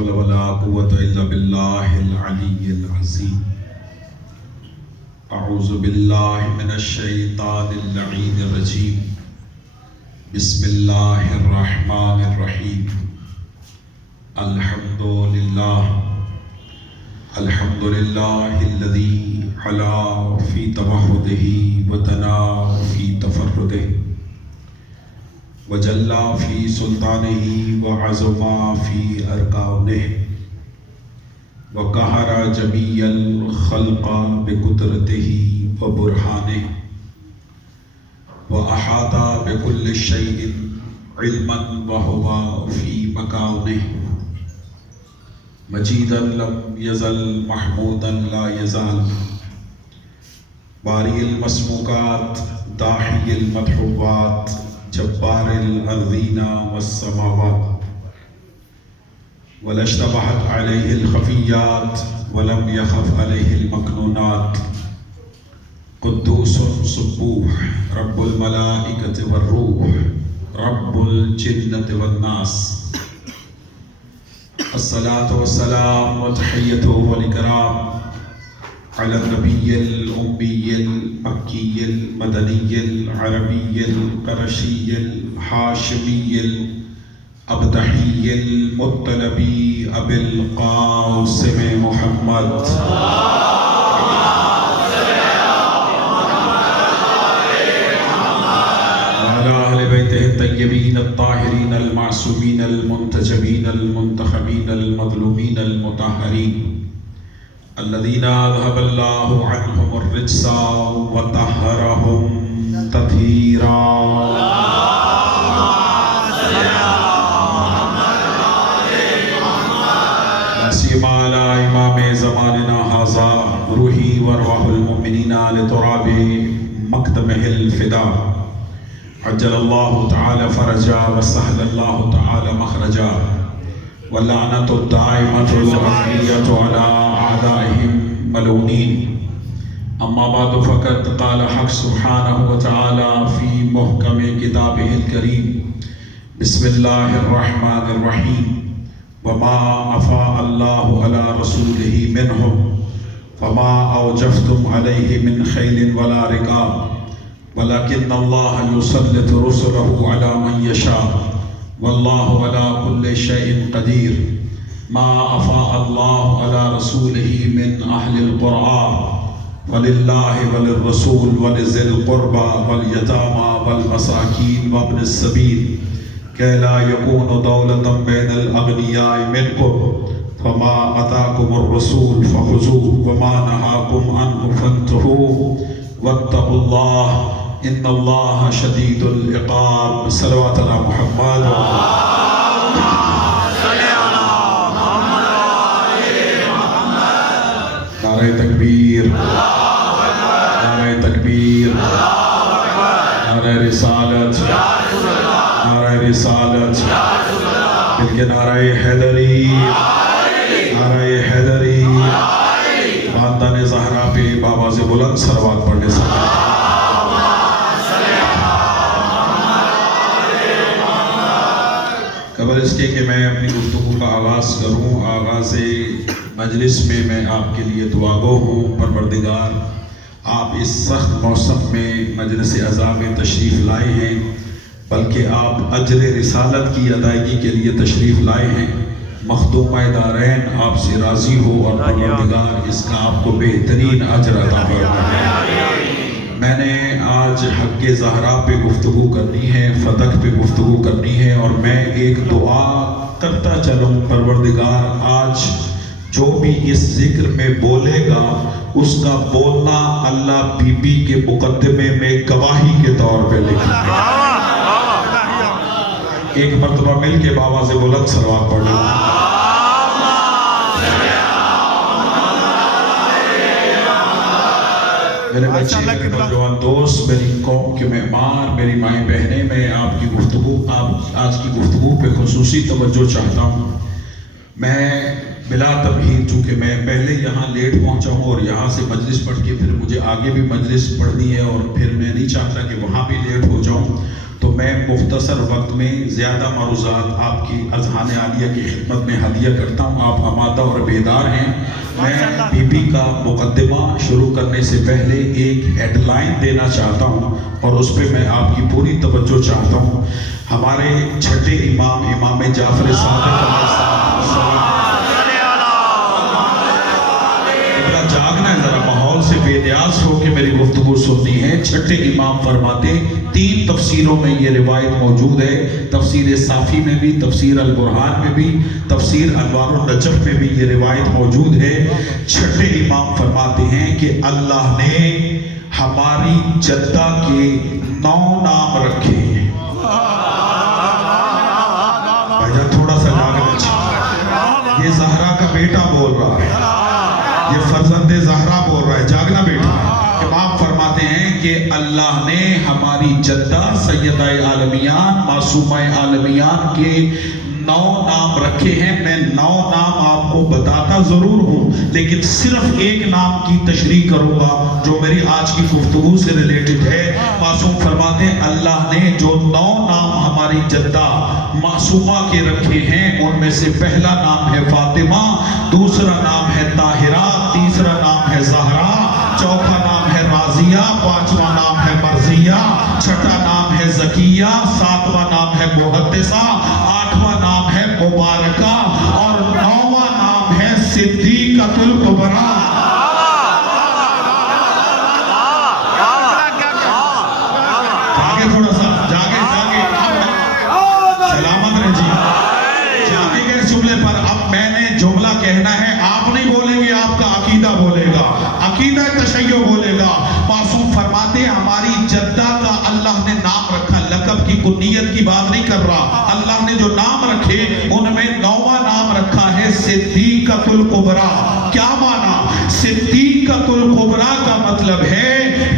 حول ولا قوة إلا بالله العلي العظيم. أعوذ بالله من الشيطان اللعين الرجيم. بسم الله الرحمن الرحيم. الحمد لله الذي علا في توحده وتنا في تفرده وجلا في سلطانه وعظما في أركانه وقهر جميع الخلق بقدرته وبرهانه وأحاط بكل شيء علما وهو في مكانه مجيدا لم يزل محمودا لا يزال بارئ المسموكات داحي المدحوات جبار الأرضين والسماوات ولا اشتبهت عليه الخفيات ولم يخف عليه المكنونات قدوس سبوح رب الملائكة والروح رب الجنة والناس. الصلاة والسلام وتحيته والإكرام على النبي الأمي المكي المدني العربي القرشي الحاشمي الأبدحي المطلبي أبي القاسم محمد وعلى أهل بيته الطيبين الطاهرين المعصومين المنتجبين المنتخبين المظلومين المطهرين الذين أذهب الله عنهم الرجس وطهرهم تطهيرا. سيما على إمام زماننا هذا روحي وروح المؤمنين لتراب مقدمه الفداء عجل الله تعالى فرجا وسهل الله تعالى مخرجا واللعنة الدائمة الأبدية على أعدائهم ملعونين. أما بعد فقد قال حق سبحانه وتعالى في محكم كتابه الكريم بسم الله الرحمن الرحيم وما أفاء الله على رسوله منهم فما أوجفتم عليه من خيل ولا ركاب ولكن الله يسلط رسله على من يشاء والله على كل شيء قدير. ما أفاء الله على رسوله من أهل القرآن ولله وللرسول ولذي القربى واليتامى والمساكين وابن السبيل كي لا يكون دولة بين الأغنياء منكم فما أتاكم الرسول فخذوه وما نهاكم عنه فانتهوا واتقوا الله إن الله شديد العقاب. صلوات على محمد نعرہ تکبیر نعرہ تکبیر نعرہ رسالت نعرہ رسالت مل کے نعرہ حیدری نعرہ حیدری. خاندان زہرا پہ بابا سے بلند صلوات پڑھنے سے قبل اس کے کہ میں اپنی گفتگو کا آغاز کروں آغاز مجلس میں میں آپ کے لیے دعا گو ہوں. پروردگار آپ اس سخت موسم میں مجلس عزا میں تشریف لائے ہیں بلکہ آپ اجر رسالت کی ادائیگی کے لیے تشریف لائے ہیں. مخدومہ دارین آپ سے راضی ہو اور پروردگار اس کا آپ کو بہترین اجر عطا فرمائے. میں نے آج حق زہرا پہ گفتگو کرنی ہے فتح پہ گفتگو کرنی ہے اور میں ایک دعا کرتا چلوں. پروردگار آج جو بھی اس ذکر میں بولے گا اس کا بولنا اللہ بی بی کے مقدمے میں گواہی کے طور پہ لکھے. ایک مرتبہ مل کے بابا سے بلند صلوات پڑھ لیں. میرے بچے میرے نوجوان دوست میری قوم کے مہمان میری مائیں بہنیں میں آپ کی گفتگو آج کی گفتگو پہ خصوصی توجہ چاہتا ہوں. میں بلا تمہید چونکہ میں پہلے یہاں لیٹ پہنچا ہوں اور یہاں سے مجلس پڑھ کے پھر مجھے آگے بھی مجلس پڑھنی ہے اور پھر میں نہیں چاہتا کہ وہاں بھی لیٹ ہو جاؤں تو میں مختصر وقت میں زیادہ معروضات آپ کی اذہان عالیہ کی خدمت میں ہدیہ کرتا ہوں. آپ آمادہ اور بیدار ہیں. میں بی بی کا مقدمہ شروع کرنے سے پہلے ایک ہیڈ لائن دینا چاہتا ہوں اور اس پہ میں آپ کی پوری توجہ چاہتا ہوں. ہمارے چھٹے امام امام جعفر صادق جاگنا ہے، ذرا ماحول سے بے نیاز ہو کہ میری گفتگو سننی ہے. چھٹے امام فرماتے 3 تفسیروں میں یہ روایت موجود ہے، تفسیر صافی میں بھی، تفسیر البرہان میں بھی، تفسیر انوار النجف میں بھی یہ روایت موجود ہے. چھٹے امام فرماتے ہیں کہ اللہ نے ہماری جدہ کے 9 نام رکھے ہیں. بھائی تھوڑا سا جاگنا چاہیے. یہ زہرا کا بیٹا بول رہا ہے، یہ فرزند زہرا بول رہا ہے، جاگنا بیٹا. امام فرماتے ہیں کہ اللہ نے ہماری جدہ سیدہ عالمیان معصومہ عالمیان کے 9 نام رکھے ہیں. میں 9 نام آپ کو بتاتا ضرور ہوں لیکن صرف ایک نام کی تشریح کروں گا جو میری آج کی گفتگو سے ریلیٹڈ ہے. معصوم فرماتے ہیں اللہ نے جو 9 نام ہماری جدہ معصومہ کے رکھے ہیں ان میں سے پہلا نام ہے فاطمہ، دوسرا نام ہے طاہرہ، تیسرا نام ہے زہرا، چوتھا نام ہے راضیہ، پانچواں نام ہے مرضیہ، چھٹا نام ہے زکیہ، ساتواں نام ہے محدثہ، آٹھواں نام ہے مبارکہ اور 9واں نام ہے صدیقۃ الکبریٰ. جاگے تھوڑا سا، جاگے سلامت رہے جی. جاگے گئے جملے پر. اب میں نے جملہ کہنا ہے، آپ نہیں بولیں گے، آپ کا عقیدہ بولے گا، عقیدہ تشیع بولے گا. معصوم فرماتے ہیں ہماری جدہ کا اللہ نے نام رکھا، لقب کی کنیت کی بات نہیں کر رہا. اللہ نے جو نام رکھے ان میں 9واں نام رکھا ہے صدیقۃ الکبریٰ. کیا معنی؟ صدیقۃ الکبریٰ کا مطلب ہے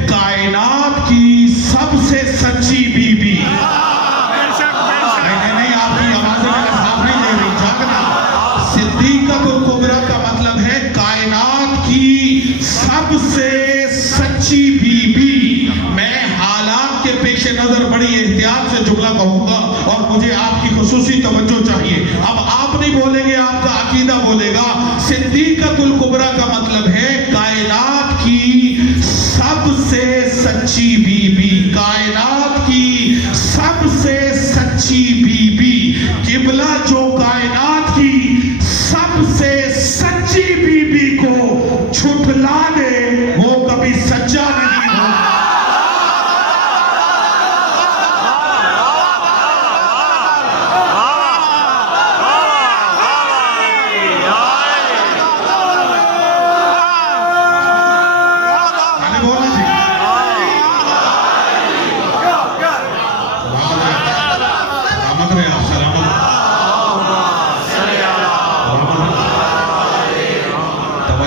کائنات کی سب سے سچی بی بی. نہیں آپ کی آوازیں میں نے صاف نہیں دے رہی، جاگنا. صدیقۃ الکبریٰ کا مطلب ہے کائنات کی سب سے سچی بی بی. میں حالات کے پیش نظر بڑی احتیاط سے جملہ کہوں گا اور مجھے آپ کی خصوصی توجہ چاہیے. اب آپ نہیں بولیں گے، آپ کا عقیدہ بولے گا. صدیقۃ الکبریٰ کا مطلب ہے کائنات کی سب سے سچی بی بی، کائنات کی سب سے سچی بی بی. قبلہ جو کائنات کی سب سے سچی بی بی کو چھٹلا دے وہ کبھی سچا نہیں ہوگا.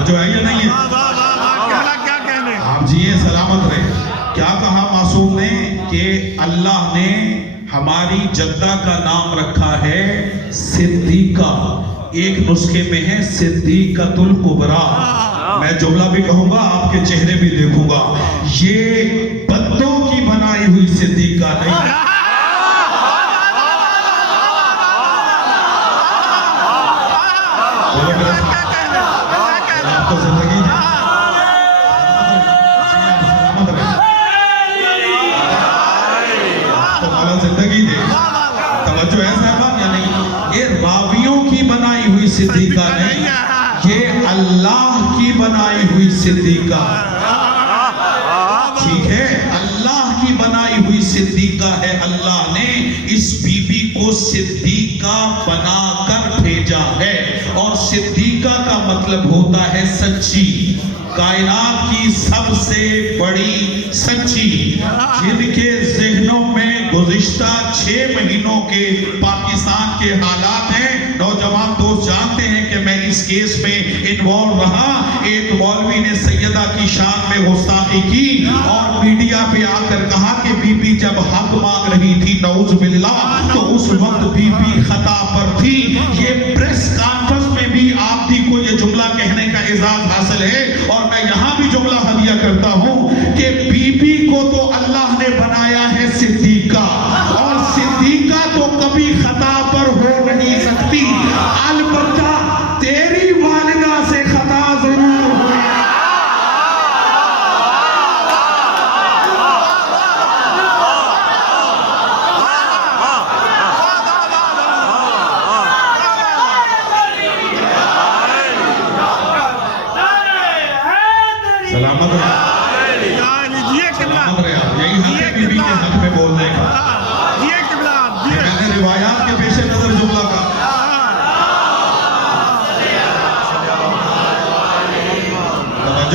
جو ہے یا نہیں ہے؟ آپ جیے سلامت رہے. کیا کہا معصوم نے کہ اللہ نے ہماری جدہ کا نام رکھا ہے صدیقہ. ایک نسخے میں ہے صدیقۃ الکبریٰ. میں جملہ بھی کہوں گا، آپ کے چہرے بھی دیکھوں گا. یہ بندوں کی بنائی ہوئی صدیقہ نہیں. آپ کو زندگی دے، آپ کو مولا زندگی دے. توجہ ہے صاحبان یا نہیں؟ یہ راویوں کی بنائی ہوئی صدیقہ نہیں، یہ اللہ کی بنائی ہوئی صدیقہ. ٹھیک ہے، اللہ کی بنائی ہوئی صدیقہ ہے. اللہ نے اس بی بی کو صدیقہ بنا کر بھیجا ہے اور صدیقہ کا مطلب ہوتا ہے سچی، کائنات کی سب سے بڑی سچی، جن کے ذہنوں میں گزشتہ 6 مہینوں کے پاکستان کے حالات ہیں. نوجوان دوست جانتے ہیں کہ میں اس کیس میں انوالو رہا. ایک مولوی نے سیدہ کی شان میں گستاخی کی اور میڈیا پہ آ کر کہا کہ بی بی جب حق مانگ رہی تھی نعوذ باللہ تو اس وقت بی بی خطا پر تھی. یہ پریس کانفرنس میں بھی آپ کو یہ جملہ کہنے کا اعزاز حاصل ہے اور میں یہاں بھی جملہ ہدیہ کرتا ہوں کہ بی بی کو تو اللہ نے بنایا ہے صدیقہ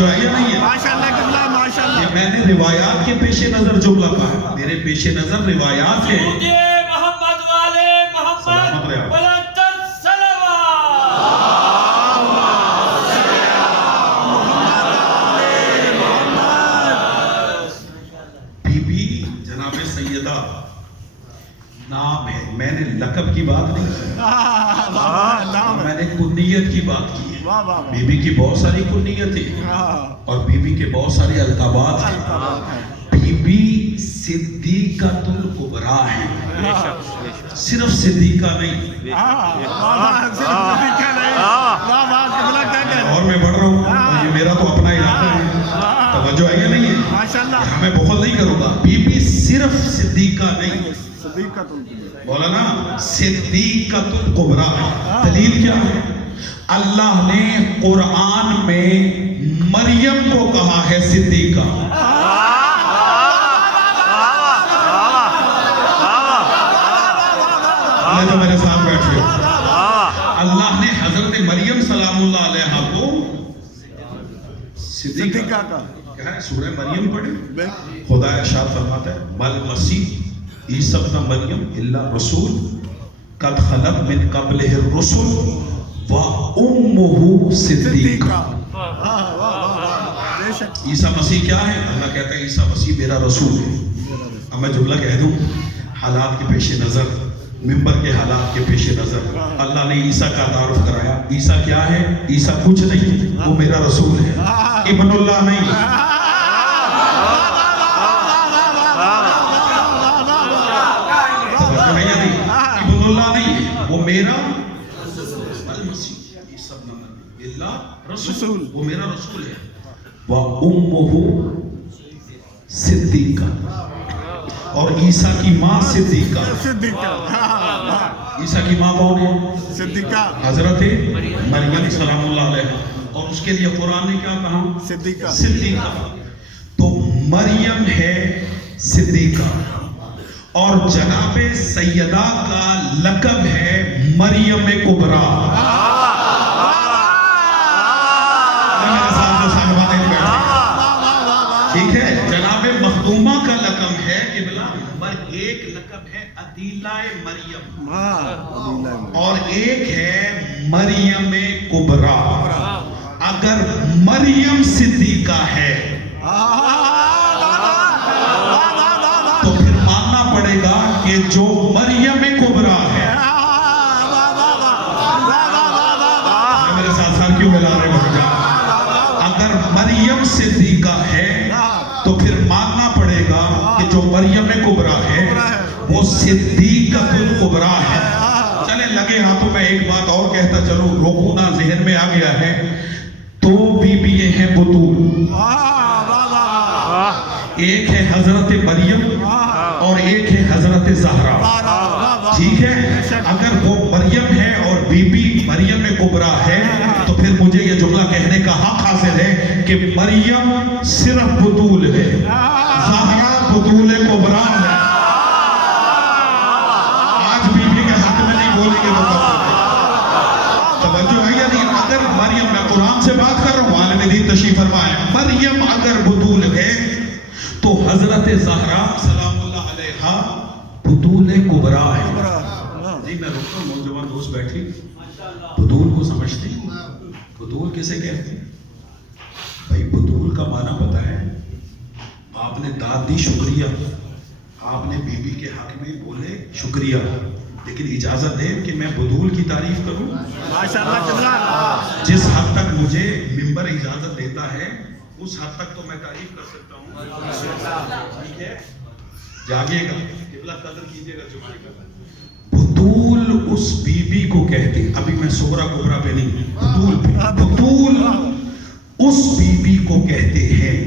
توجہ ہے یا نہیں ہے؟ ماشاءاللہ قبلہ ماشاءاللہ. یہ میں نے روایات کے پیش نظر جملہ کہا. میرے پیش نظر روایات ہیں. محمد والے محمد سلامت رہے آپ. بلند صلوات. بی بی جناب سیدہ نام ہے. میں نے لقب کی بات نہیں کی. نام میں نے کنیت کی بات کی ہے. واہ واہ بی بی کی بہت ساری کنیتیں اور بی بی کے بہت سارے القابات ہیں. بی بی صدیقۃ الکبریٰ ہے. صرف صدیقہ نہیں. اور میں بڑھ رہا ہوں. یہ میرا تو اپنا علاقہ ہے. توجہ ہے یا نہیں ہے؟ ماشاءاللہ. میں بخل نہیں کروں گا. بی بی صرف صدیقہ نہیں. بولا نا صدیقۃ الکبریٰ ہے. دلیل کیا ہے؟ اللہ نے قرآن میں مریم کو کہا ہے صدیقہ. جو میرے ساتھ بیٹھے ہو, اللہ نے حضرت مریم سلام اللہ علیہا کو صدیقہ کہا ہے. سورہ مریم پڑھے. خدا ارشاد فرماتا ہے بل مسیح عیسی ابن مریم الا رسول قد خلت من قبلہ الرسل وامہ صدیقہ. عیسیٰ مسیح کیا ہے؟ اللہ کہتا ہے عیسیٰ مسیح میرا رسول ہے. اب میں جملہ کہہ دوں. حالات کے پیش نظر, ممبر کے حالات کے پیش نظر اللہ نے عیسیٰ کا تعارف کرایا. عیسیٰ کیا ہے؟ عیسیٰ کچھ نہیں, وہ میرا رسول ہے. ابن اللہ نہیں. ابن اللہ نہیں, وہ میرا رسول, وہ میرا رسول ہے. وَأُمُّهُ صدیقہ. اور عیسیٰ کی ماں صدیقہ. عیسیٰ کی ماں کون ہے؟ صدیقہ حضرت مریم سلام اللہ علیہ. اور اس کے لیے قرآن نے کیا کہا؟ صدیقہ. صدیقہ. تو مریم ہے صدیقہ اور جناب سیدہ کا لقب ہے مریم کبریٰ. ٹھیک ہے. جناب مخدومہ کا لقب ہے قبلہ نمبر 1 لقب ہے عدیلہ مریم اور ایک ہے مریم کبریٰ. اگر مریم صدیقہ ہے تو پھر ماننا پڑے گا کہ جو مریم کبریٰ ہے. میرے ساتھ ساتھ کیوں ملا رہے ہیں؟ اگر مریم صدیقہ ہے تو پھر ماننا پڑے گا کہ جو مریم کبریٰ ہے وہ صدیقۃ الکبریٰ ہے. چلے لگے ہاتھوں میں ایک بات اور کہتا چلو, روکونا ذہن میں آ گیا ہے. تو بی یہ ہیں بطول. ایک ہے حضرت مریم اور ایک ہے حضرت زہرا. ٹھیک ہے. اگر وہ مریم ہے اور بی مریم کبریٰ ہے تو پھر مجھے یہ جملہ کہنے کا حق حاصل ہے کہ مریم صرف بطول ہے, زہرا بطول کبریٰ ہے. آج بی کے حق میں نہیں بولیں گے تو توجہ ہے یا نہیں؟ اگر مریم, میں قرآن سے بات کر رہا ہوں, عالم دین تشریف فرمائے, مریم اگر بطول ہے تو حضرت زہرا سلام اللہ علیہا بطول کبریٰ ہے. نہیں میں رکتا ہوں, نوجوان دوست بیٹھے, بطول کو سمجھتے ہیں؟ بطول کسے کہتے ہیں بھائی؟ بطول کا معنی پتہ ہے؟ آپ نے داد دی شکریہ, آپ نے بی بی کے حق میں بولے شکریہ, لیکن اجازت دیں کہ میں بطول کی تعریف کروں. جس حد تک مجھے ممبر اجازت دیتا ہے اس حد تک تو میں تعریف کر سکتا ہوں. ٹھیک ہے, جاگیے گا, قبلہ قدر کیجیے گا. بطول اس بی بی کو کہتے, ابھی میں صغرا کبریٰ پہ نہیں, بطول پہ. بطول اس بی بی کو کہتے ہیں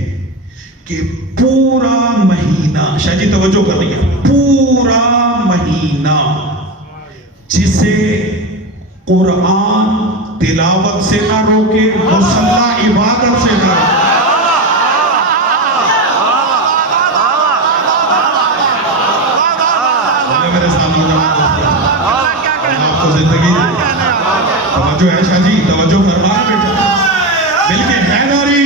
کہ پورا مہینہ, شاہ جی توجہ کر رہی ہے, پورا مہینہ جسے قرآن تلاوت سے نہ روکے, مصلی عبادت سے نہ روکے. میرے سامنے آپ کو زندگی توجہ ہے شاہ جی, توجہ فرمائیں بیٹا, مل کے حیدری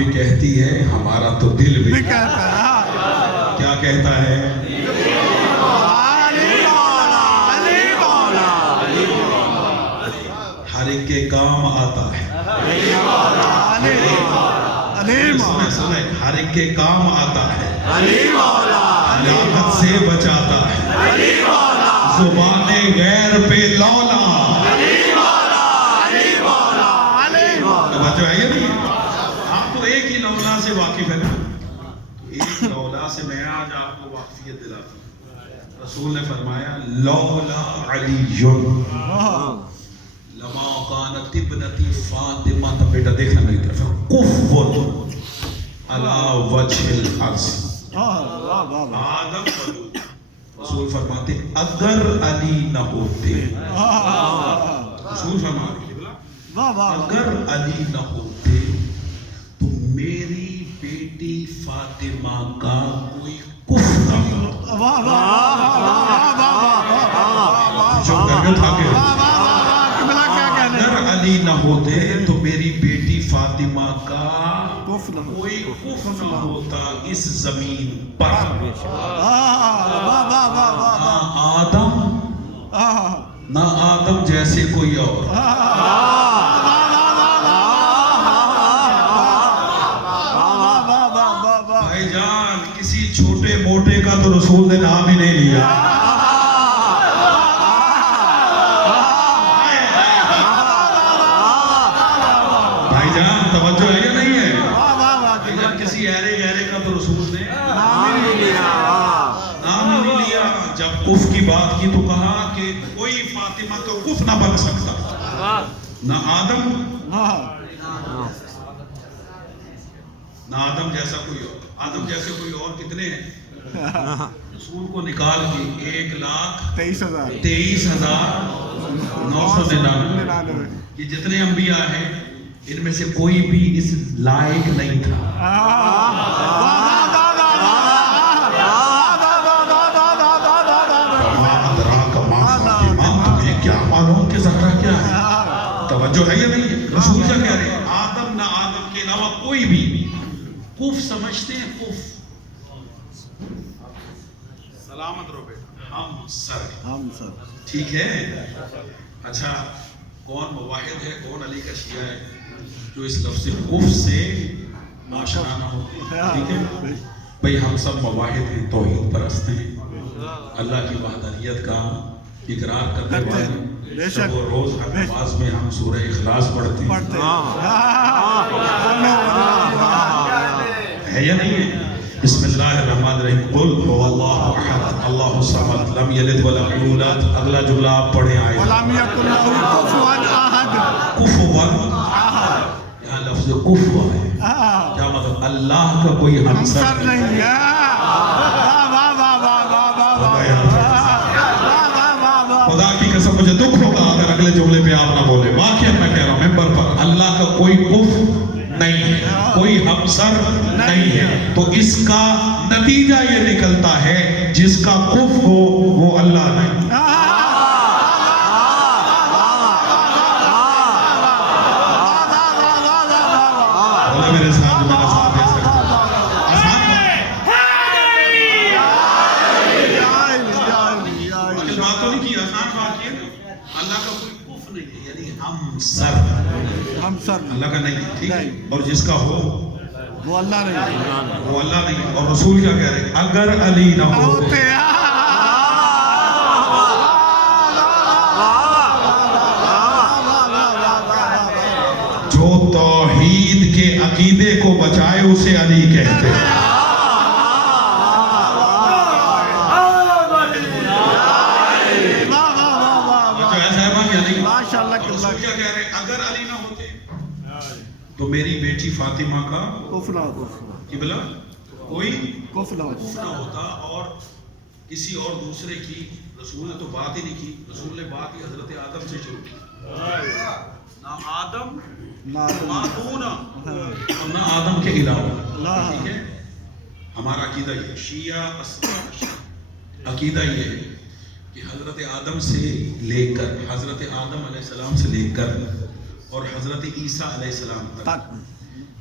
بھی کہتی ہے ہمارا تو دل بھی بھی کہتا ہے کیا کہتا ہے؟ علی مولا علی مولا ہر ایک کے کام آتا ہے علی مولا سنیں ہر ایک کے کام آتا ہے علی مولا لاغت سے بچاتا ہے علی مولا زبان غیر پہ لولا علی مولا علی مولا علی مولا توجہ ہے یہ نہیں آپ تو ایک ہی لولا سے واقف ہے نا تو ایک لولا سے میں آج آپ کو واقفیت دلاتا ہوں رسول نے فرمایا لولا علی لما كانت ابنتي فاطمہ بیٹا دیکھنا میری طرف کفوت علی وجہ الارض آدم رسول فرماتے اگر علی نہ ہوتے رسول فرماتے اگر علی نہ ہوتے تو میری بیٹی فاطمہ کا کوئی کفر نہ ہوتا جو کرنے تھا کہ اگر علی نہ ہوتے تو میری بیٹی فاطمہ کا کوئی کفر نہ ہوتا اس زمین پر نہ آدم جیسے کوئی اور بھائی جان کسی چھوٹے موٹے کا تو رسول نے نام ہی نہیں لیا بھائی جان توجہ ہے یا نہیں ہے بھائی جان کسی ایرے گہرے کا تو رسول نے نام ہی نہیں لیا جب کف کی بات کی تو کہا کہ کوئی فاطمہ تو کف نہ بن سکتا نہ آدم جیسا کوئی اور آدم جیسے کوئی اور کتنے ہیں رسول کو نکال کے 1,23,999 یہ جتنے انبیاء ہیں ان میں سے کوئی بھی اس لائق نہیں تھا تمہیں کیا معلوم کہ زہرا کیا ہے توجہ ہے یا نہیں رسول کیا کہہ رہے ہیں آدم نہ آدم کے علاوہ کوئی بھی کف سمجھتے ہیں کف سلامت رو بیٹا ہم سر ٹھیک ہے اچھا کون مواحد ہے کون علی کا شیعہ ہے جو اس لفظ کف سے آشنا نہ ہو ٹھیک ہے بھئی ہم سب مواحد ہیں توحید پرست ہیں اللہ کی وحدانیت کا اقرار کرنے والے شب و روز ہر نماز میں ہم سورہ اخلاص پڑھتے ہیں ہے یا نہیں ہے بسم اللہ الرحمن الرحیم قل هو اللہ احد اللہ الصمد لم یلد ولم یولد اگلا جملہ آپ پڑھیں آئے ولم یکن لہ کفوا احد کفوا یہاں لفظ کفوا ہے کیا مطلب اللہ کا کوئی ہمسر نہیں ہے خدا کی قسم مجھے دکھ ہوگا اگر اگلے جملے پہ آپ نہ بولے واقعی میں کہہ رہا ہوں ممبر پر اللہ کا کوئی کف نہیں ہے کوئی ہمسر نہیں ہے تو اس کا نتیجہ یہ نکلتا ہے جس کا کف ہو وہ اللہ نہیں بولے میرے ساتھ میرا ساتھ دے سکتا بات تو نہیں کی آسان بات یہ اللہ کا کوئی کف نہیں ہے یعنی ہمسر اللہ کا نہیں ٹھیک ہے اور جس کا ہو وہ اللہ نہیں اور رسول کیا کہہ رہے ہیں اگر علی نہ ہوتے جو توحید کے عقیدے کو بچائے اسے علی کہتے ہیں اگر علی نہ ہوتے تو میری بیٹی فاطمہ کا قبلہ کوئی کفر نہ ہوتا اور کسی اور دوسرے کی رسول نے تو بات ہی نہیں کی رسول نے بات ہی حضرت آدم سے شروع کی نہ آدم نہ آدم کے علاوہ ٹھیک ہے ہمارا عقیدہ یہ شیعہ عقیدہ یہ ہے کہ حضرت آدم سے لے کر حضرت آدم علیہ السلام سے لے کر اور حضرت عیسیٰ علیہ السلام تک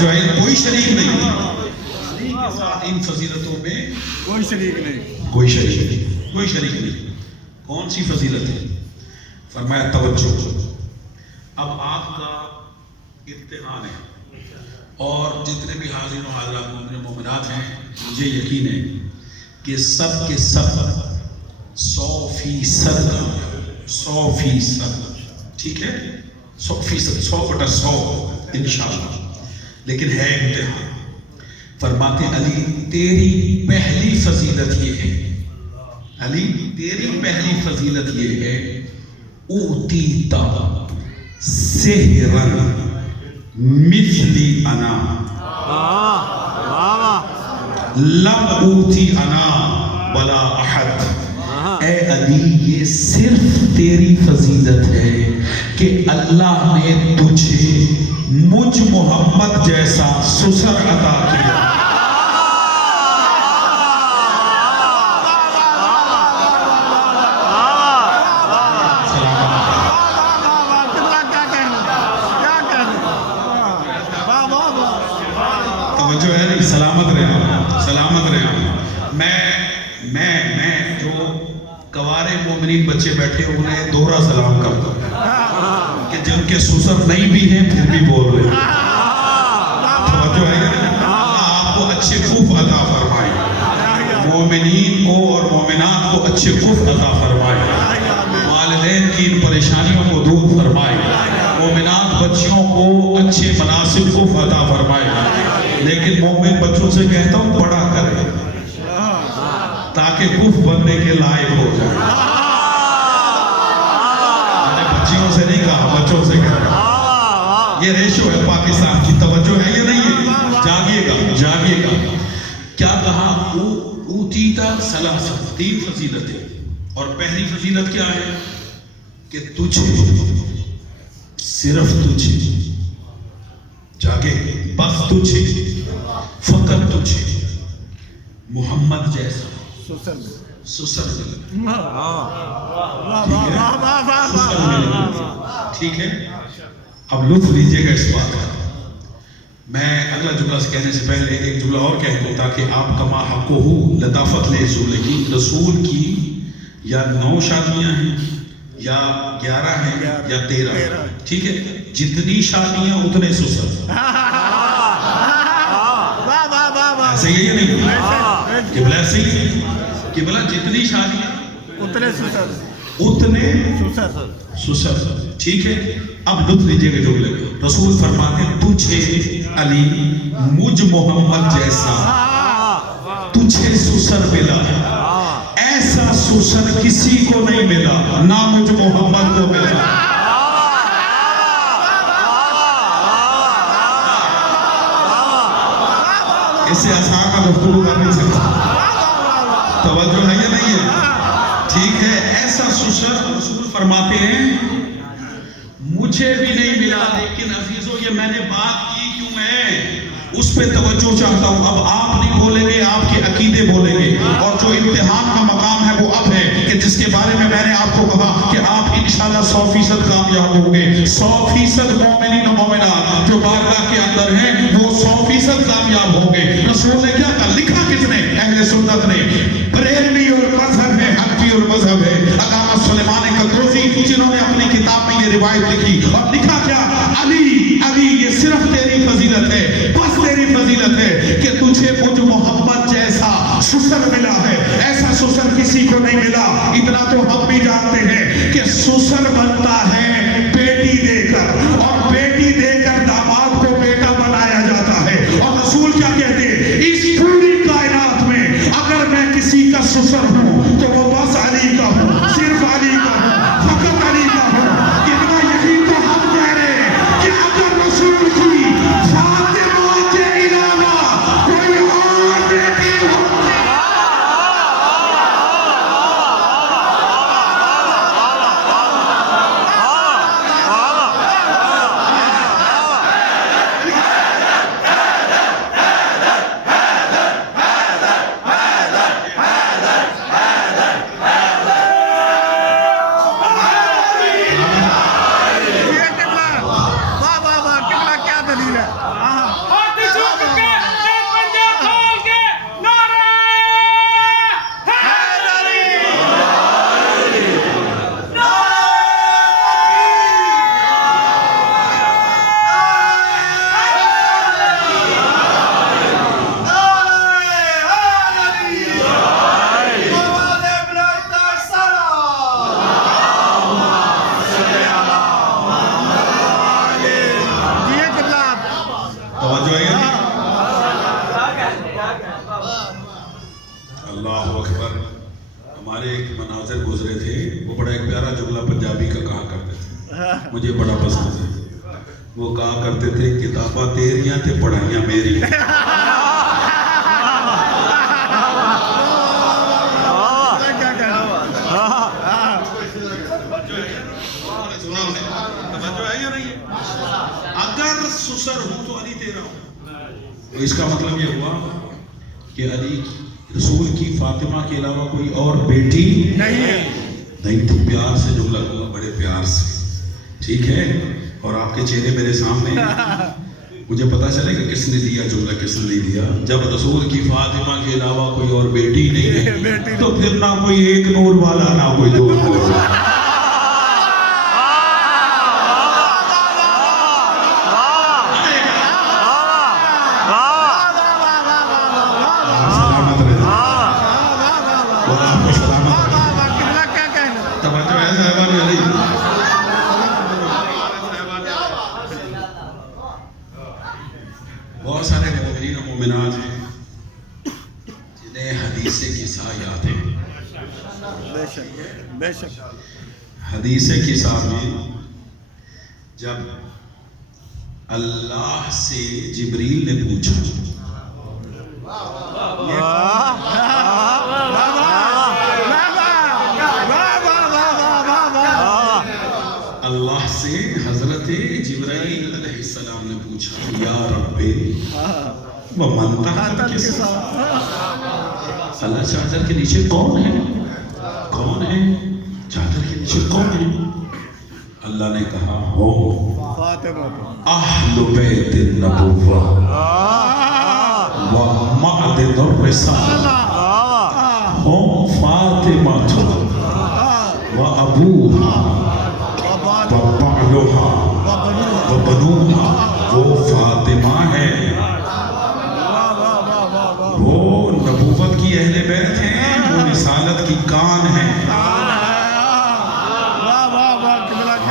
توجہ ہے, کوئی شریک نہیں, علی کے ساتھ ان فضیلتوں میں کوئی شریک نہیں. کوئی شریک نہیں, کوئی شریک نہیں. کون سی فضیلت ہے؟ فرمایا توجہ, اب آپ کا امتحان ہے, اور جتنے بھی حاضرین و حاضرات مومن و مومنات ہیں, مجھے یقین ہے کہ سب کے سب 100% 100%, ٹھیک ہے, 100%, 100/100 انشاءاللہ. لیکن ہے امتحان. فرماتے علی تیری پہلی فضیلت یہ ہے, علی تیری پہلی فضیلت یہ ہے, اوتیتا سحرن مثلی انا لم اوتی انا ولا احد. اے علی یہ صرف تیری فضیلت ہے کہ اللہ نے تجھے مجھ محمد جیسا سسر عطا کیا. توجہ ہے نہیں, سلامت رہے, سلامت رہے. میں جو کوارے مومنین بچے بیٹھے انہیں دوہرا سلام کرتا ہوں کہ جن کے سسر نہیں بھی ہیں پھر بھی بول رہے ہیں. توجہ ہے, اللہ آپ کو اچھے خوف عطا فرمائے, مومنین کو اور مومنات کو اچھے خوف عطا فرمائے, والدین کی ان پریشانیوں کو دور فرمائے, مومنات بچیوں کو اچھے مناسب خوف عطا فرمائے. لیکن مومن بچوں سے کہتا ہوں بڑا کرے تاکہ کف بننے کے لائق ہو جائے. میں نے بچیوں سے نہیں کہا, بچوں سے کہہ رہا. یہ ریشو ہے پاکستان کی. توجہ ہے یہ نہیں ہے, جاگیے گا, جاگیے گا. کیا کہا؟ اوتیتا ثلاثہ, 3 فضیلتیں. اور پہلی فضیلت کیا ہے کہ تجھے, صرف تجھے, جاگے, بس تجھے, فقط تجھے محمد جیسا سسر ملا. ٹھیک ہے, اب لطف لیجیے گا اس بات کا. میں اگلا جملہ کہنے سے پہلے ایک جملہ اور کہہ دوں تاکہ آپ کما حق ہو لطافت لے رسول کی. رسول کی یا 9 شادیاں ہیں یا 11 ہیں یا 13, ٹھیک ہے, جتنی شادیاں اتنے سسر. ایسے ہی ہے نہیں کہ بلا ایسے ہی کہ بلا جتنی شادیاں اتنے سسر, ٹھیک ہے. اب لطف لیجیے گا جملے کو. رسول فرماتے تجھے علی مجھ محمد جیسا تجھے سسر ملا, ایسا سسر کسی کو نہیں ملا, نہ مجھ محمد کو ملا. اس سے آسان کا گفتگو کر نہیں سکتا. توجہ ہے یا نہیں ہے؟ ٹھیک ہے, ایسا سسر رسول فرماتے ہیں مجھے بھی نہیں ملا. لیکن عزیزو یہ میں نے بات کی کیوں ہے اس پہ توجہ چاہتا ہوں. اب آپ نہیں بولیں گے, آپ کے عقیدے بولیں گے. اور جو امتحان کا مقام ہے وہ اب ہے کہ جس کے بارے میں نے آپ کو کہا کہ آپ انشاءاللہ 100% کامیاب ہوں گے. 100% مومنین و مومنات جو بارگاہ کے اندر ہیں وہ 100% کامیاب ہوں گے. رسول نے کیا کہا, لکھا کس نے؟ اہل سنت نے. بریلوی اور مذہب ہے, حنفی اور مذہب ہے. علامہ سلیمان قدروسی جنہوں نے اپنی کتاب میں یہ روایت لکھی اور لکھا کیا, علی علی یہ صرف تیری فضیلت ہے, بس تیری فضیلت ہے کہ تجھے مجھ محمد جیسا سسر ملا ہے. ایسا سسر کسی کو نہیں ملا. اتنا تو ہم بھی جانتے ہیں کہ سسر بنتا ہے بیٹی دے کر, اور بیٹی دے کر داماد کو بیٹا بنایا جاتا ہے. اور رسول کیا کہتے ہیں, اس پوری کائنات میں اگر میں کسی کا سسر ہوں تو وہ بس علی کا ہوں, صرف علی کا ہوں, فقط علی کا ہوں. کتنا یقین تو ہم کہہ رہے ہیں کہ اگر رسول کی فاطمہ کے علاوہ کوئی اور بیٹی ہو کہا کرتے تھے، مجھے بڑا پسند ہے، وہ کہا کرتے تھے کتاباں تیریاں تھے پڑھائیاں میری ہیں۔ کیا کہنا اگر سسر ہوں تو علی تیرا ہوں، اس کا مطلب یہ ہوا کہ علی رسول کی فاطمہ کے علاوہ کوئی اور بیٹی نہیں ہے۔ نہیں، تو پیار سے جملہ ہوا، بڑے پیار سے، ٹھیک ہے، اور آپ کے چہرے میرے سامنے ہیں، مجھے پتا چلے گا کس نے دیا جملہ کس نے نہیں دیا۔ جب رسول کی فاطمہ کے علاوہ کوئی اور بیٹی نہیں ہے تو پھر نہ کوئی ایک نور والا نہ کوئی دو نور والا۔ سلامت رہے، سلامت رہے، کیا کہنا توجہ ہے صاحبان علی۔ بہت سارے مومنین و مومنات ہیں جنہیں حدیث قصہ یاد ہے۔ بے شک بے شک۔ حدیث قصہ میں جب اللہ سے جبریل نے پوچھا، اللہ سے حضرت جبرائیل علیہ السلام نے پوچھا یا رب ومن تحت القصہ، اللہ چادر کے نیچے کون ہے؟ کون ہے؟ چادر کے نیچے کون ہے؟ اللہ نے کہا ہو فاطمہ اہل بیت النبوہ و معدن الرسالہ، ہم فاطمہ و ابوہا و بعلہا و بنوہا، وہ فاطمہ ہے، وہ نبوت کی اہل بیت ہیں، وہ رسالت کی کان ہیں۔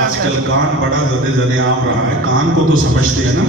آج کل کان بڑا زدے عام رہا ہے، کان کو تو سمجھتے ہیں نا،